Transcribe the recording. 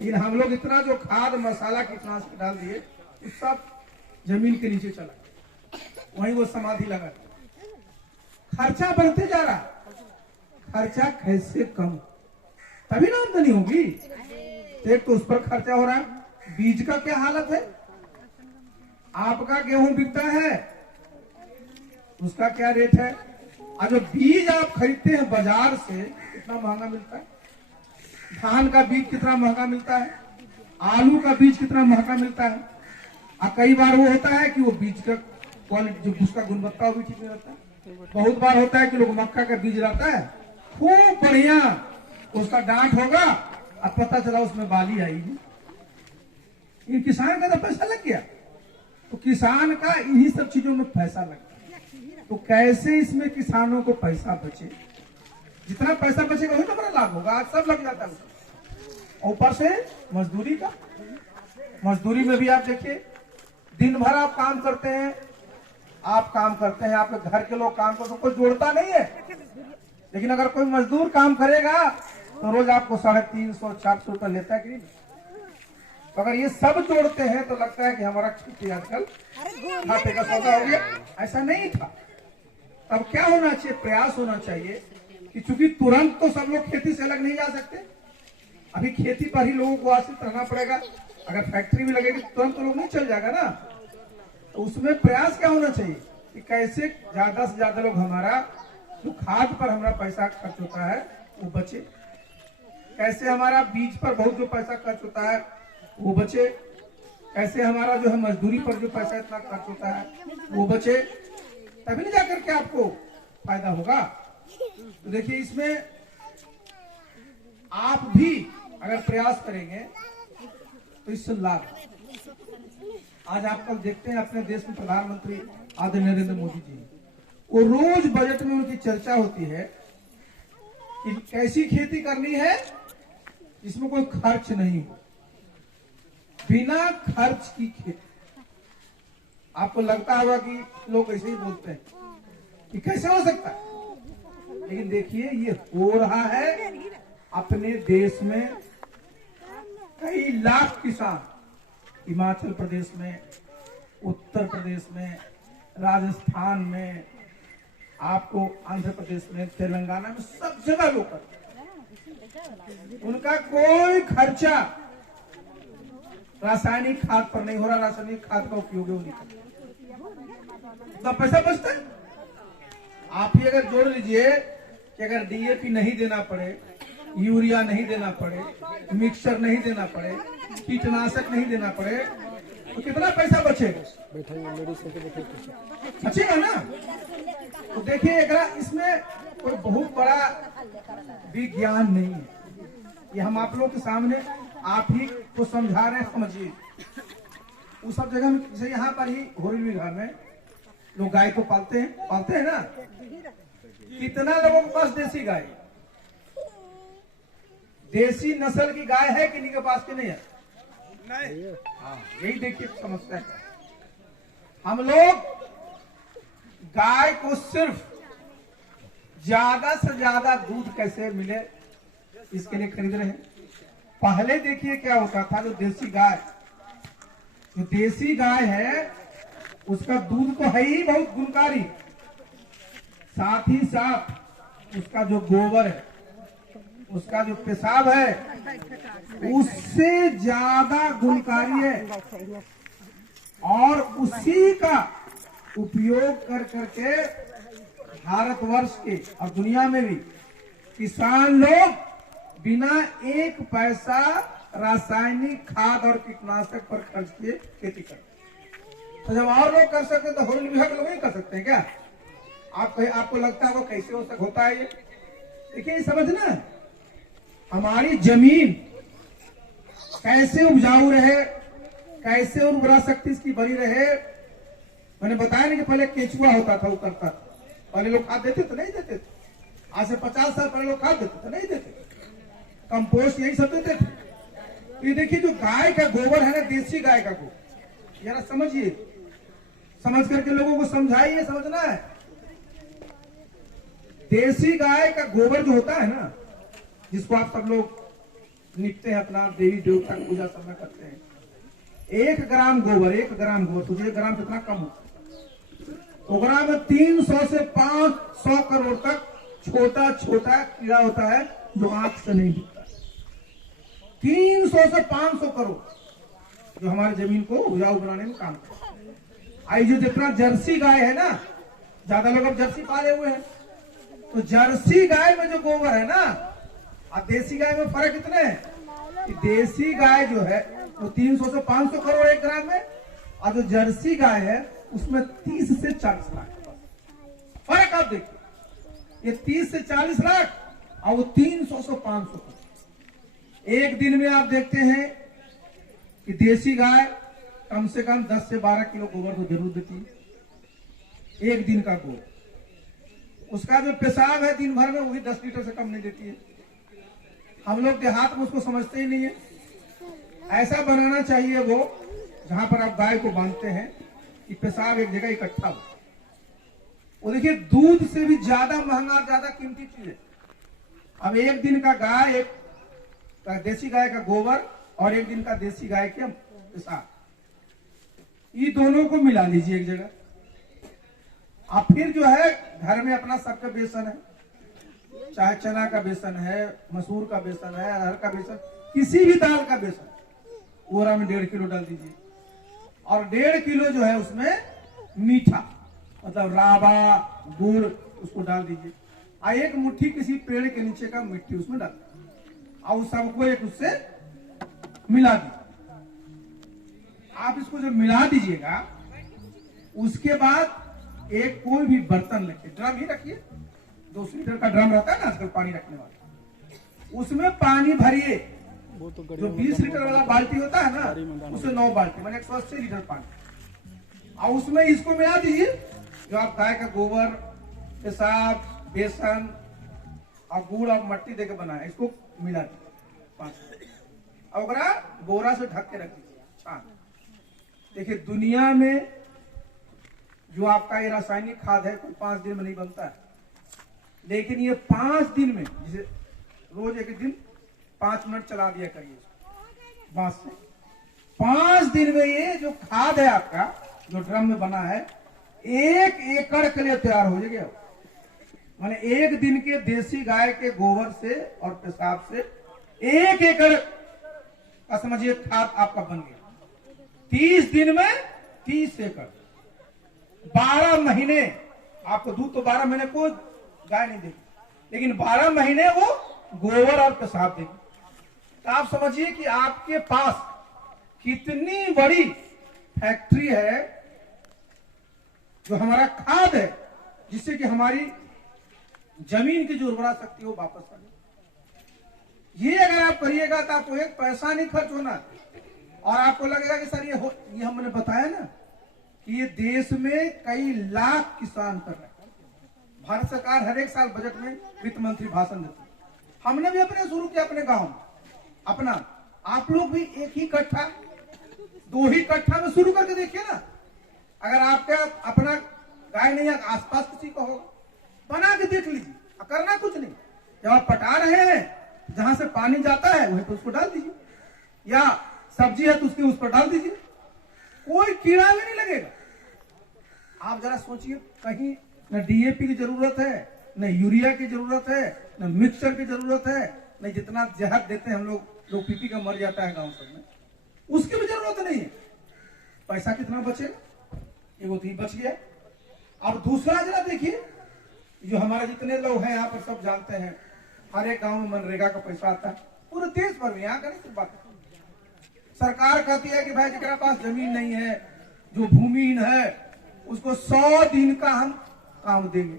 लेकिन हम लोग इतना जो खाद मसाला कीटनाशक डाल दिए उस सब जमीन के नीचे चला, वहीं वो समाधि लगा। खर्चा बढ़ते जा रहा, खर्चा कैसे कम, तभी ना आमदनी होगी। एक तो उस पर खर्चा हो रहा है, बीज का क्या हालत है, आपका गेहूं बिकता है उसका क्या रेट है, और जो बीज आप खरीदते हैं बाजार से कितना महंगा मिलता है, धान का बीज कितना महंगा मिलता है, आलू का बीज कितना महंगा मिलता है। और कई बार वो होता है कि वो बीज का क्वालिटी जो उसका गुणवत्ता वो भी ठीक नहीं रहता है। बहुत बार होता है कि लोग मक्का का बीज रहता है खूब बढ़िया, उसका डांट होगा अब पता चला उसमें बाली आई नहीं। इन किसान का तो पैसा लग गया, तो किसान का इन्हीं सब चीजों में पैसा लग गया। तो कैसे इसमें किसानों को पैसा बचे, जितना पैसा बचेगा वही तो बड़ा लाभ होगा। आज सब लग जाता है, ऊपर से मजदूरी का, मजदूरी में भी आप देखिए दिन भर आप काम करते हैं, आप काम करते हैं, आपके घर के लोग काम करते हैं, कोई जोड़ता नहीं है। लेकिन अगर कोई मजदूर काम करेगा तो रोज आपको 350-400 रुपया लेता है कि नहीं। तो अगर ये सब जोड़ते हैं तो लगता है कि हमारा खेती आजकल घाटे का सौदा हो गया। ऐसा नहीं था। अब क्या होना चाहिए, प्रयास होना चाहिए कि चूंकि तुरंत तो सब लोग खेती से अलग नहीं जा सकते, अभी खेती पर ही लोगों को आश्रित रहना पड़ेगा। अगर फैक्ट्री भी लगेगी तुरंत तो लोग नहीं चल जाएगा ना। तो उसमें प्रयास क्या होना चाहिए कि कैसे ज्यादा से ज्यादा लोग हमारा जो खाद पर हमारा पैसा खर्च होता है वो बचे, कैसे हमारा बीज पर बहुत जो पैसा खर्च होता है वो बचे, कैसे हमारा जो है मजदूरी पर जो पैसा इतना खर्च होता है वो बचे, तभी नहीं जाकर के आपको फायदा होगा। तो देखिए इसमें आप भी अगर प्रयास करेंगे तो इससे लाभ। आज आप कल देखते हैं अपने देश में प्रधानमंत्री आदरणीय नरेंद्र मोदी जी, वो रोज बजट में उनकी चर्चा होती है कि कैसी खेती करनी है जिसमें कोई खर्च नहीं हो, बिना खर्च की खेती। आपको लगता होगा कि लोग ऐसे ही बोलते हैं कि कैसे हो सकता है, लेकिन देखिए ये हो रहा है अपने देश में। कई लाख किसान हिमाचल प्रदेश में, उत्तर प्रदेश में, राजस्थान में, आपको आंध्र प्रदेश में, तेलंगाना में, सब जगह लोग करते हैं। उनका कोई खर्चा रासायनिक खाद पर नहीं हो रहा, रासायनिक खाद का उपयोग नहीं करते, तो पैसा बचता है। आप ही अगर जोड़ लीजिए कि अगर डीएपी नहीं देना पड़े, यूरिया नहीं देना पड़े, मिक्सचर नहीं देना पड़े, कीटनाशक नहीं देना पड़े, तो कितना पैसा बचेगा, बचेगा ना। तो देखिए इसमें कोई बहुत बड़ा विज्ञान नहीं है, ये हम आप लोगों के सामने आप ही को समझा रहे हैं, समझिए। उस सब जगह में जैसे यहाँ पर ही होरी विघा में लोग गाय को पालते हैं ना। कितना लोगों के पास देसी गाय, देसी नस्ल की गाय है किन्हीं के पास, की नहीं है? नहीं। हाँ, यही देखिए समस्या है। हम लोग गाय को सिर्फ ज्यादा से ज्यादा दूध कैसे मिले इसके लिए खरीद रहे हैं। पहले देखिए क्या होता था, जो देसी गाय है उसका दूध तो है ही बहुत गुणकारी, साथ ही साथ उसका जो गोबर है, उसका जो पेशाब है उससे ज्यादा गुणकारी है। और उसी का उपयोग कर करके भारतवर्ष के और दुनिया में भी किसान लोग बिना एक पैसा रासायनिक खाद और कीटनाशक पर खर्च किए खेती करते। तो जब और लोग कर सकते तो होली विभाग लोग नहीं कर सकते हैं क्या? आपको लगता है वो कैसे होता है? ये देखिए समझना, हमारी जमीन कैसे उपजाऊ रहे, कैसे उर्वरा शक्ति इसकी बनी रहे। मैंने बताया नहीं कि पहले केचुआ होता था, वो करता था। पहले लोग खाद देते थे, नहीं देते थे। आज से 50 साल पहले लोग खाद देते थे, नहीं देते। कंपोस्ट यही सब देते थे। तो ये देखिए जो गाय का गोबर है ना, देसी गाय का गोबर, जरा समझिए, समझ करके लोगों को समझाइए, समझना है। देसी गाय का गोबर जो होता है ना, जिसको आप सब लोग निपते हैं, अपना देवी देवता की पूजा सब में करते हैं। 1 ग्राम गोबर तुझे 1 ग्राम कितना कम होता है, तो ग्राम में 300 से 500 करोड़ तक छोटा छोटा कीड़ा होता है जो आंख से नहीं दिखता। 300 से 500 करोड़ जो हमारी जमीन को उपजाऊ बनाने में काम करता है। आई जो जितना जर्सी गाय है ना, ज्यादा लोग अब जर्सी पाले हुए हैं, तो जर्सी गाय में जो गोबर है ना और देसी गाय में फर्क इतने है कि देसी गाय जो है वो 300 से 500 करोड़ 1 ग्राम में, और जो जर्सी गाय है उसमें 30 से 40 लाख फर्क। आप देखिए, ये 30 से 40 लाख और वो 300 से 500 करोड़। एक दिन में आप देखते हैं कि देसी गाय कम से कम 10 से 12 किलो गोबर को जरूर देती है, एक दिन का गोबर। उसका जो पेशाब है दिन भर में वही 10 लीटर से कम नहीं देती है। हम लोग देहात में उसको समझते ही नहीं है। ऐसा बनाना चाहिए वो, जहां पर आप गाय को बांधते हैं कि पेशाब एक जगह इकट्ठा हो। वो देखिए, दूध से भी ज्यादा महंगा, ज्यादा कीमती चीज है। अब एक दिन का गाय, एक देसी गाय का गोबर और एक दिन का देसी गाय के पेशाब, ये दोनों को मिला लीजिए एक जगह। अब फिर जो है घर में अपना सबका बेसन है, चाहे चना का बेसन है, मसूर का बेसन है, अरहर का बेसन, किसी भी दाल का बेसन, ओरा में 1.5 किलो डाल दीजिए। और 1.5 किलो जो है उसमें मीठा मतलब रावा गुड़ उसको डाल दीजिए। और 1 मुट्ठी किसी पेड़ के नीचे का मिट्टी उसमें डाल दीजिए और उस सबको एक उससे मिला दीजिए। आप इसको जब मिला दीजिएगा उसके बाद एक कोई भी बर्तन रखिए, ड्रम ही रखिए, 200 लीटर का ड्रम रहता है ना आजकल पानी रखने वाला, उसमें पानी भरिए। जो 20 लीटर वाला बाल्टी होता है ना उससे 9 बाल्टी माने 180 लीटर पानी, और उसमें इसको मिला दीजिए जो आप गाय का गोबर, पेशाब, बेसन और गुड़ और मट्टी देके बनाए, इसको मिला दीजिए और बोरा से ढक के रख दीजिए छान। देखिए, दुनिया में जो आपका ये रासायनिक खाद है कोई 5 दिन में नहीं बनता है, लेकिन ये 5 दिन में, जैसे रोज एक दिन 5 मिनट चला दिया करिए बांस से, 5 दिन में ये जो खाद है आपका जो ड्रम में बना है 1 एकड़ के लिए तैयार हो जाएगा। माने 1 दिन के देसी गाय के गोबर से और पेशाब से 1 एकड़ का समझिए खाद आपका बन गया। 30 दिन में 30 एकड़, 12 महीने आपको दूध, तो 12 महीने को गाय नहीं देगी, लेकिन 12 महीने वो गोबर और पेशाब देगी। तो आप समझिए कि आपके पास कितनी बड़ी फैक्ट्री है जो हमारा खाद है, जिससे कि हमारी जमीन की जो उर्वरा शक्ति हो वापस आए। ये अगर आप करिएगा तो आपको एक पैसा नहीं खर्च होना, और आपको लगेगा कि सर ये हमने बताया ना कि ये देश में कई लाख किसान कर रहे हैं। भारत सरकार हर एक साल बजट में वित्त मंत्री भाषण देते हैं। हमने भी अपने शुरू किया अपने गांव में अपना, आप लोग भी 1 ही कट्ठा 2 ही कट्ठा में शुरू करके देखिए ना। अगर आपका अपना गाय नहीं है, आसपास किसी का होगा, बना के देख लीजिए, करना कुछ नहीं। जब आप पटा रहे हैं जहां से पानी जाता है वहीं पर उसको डाल दीजिए, या सब्जी है तो उसके उस पर डाल दीजिए, कोई कीड़ा भी नहीं लगेगा। आप जरा सोचिए, कहीं न डीएपी की जरूरत है, न यूरिया की जरूरत है, न मिक्सचर की जरूरत है, न जितना जहर देते हैं हम लोग पीपी का मर जाता है गांव सब में, उसकी भी जरूरत नहीं है। पैसा कितना बचेगा, ये वो तो बच गया। अब दूसरा जरा देखिए, जो हमारे जितने लोग हैं यहाँ पर सब जानते हैं, हर एक गांव में मनरेगा का पैसा आता है, पूरे देश भर में। यहाँ का नहीं सिर्फ बात, सरकार कहती है कि भाई जिनके पास जमीन नहीं है, जो भूमिहीन है, उसको 100 दिन का हम काम देंगे।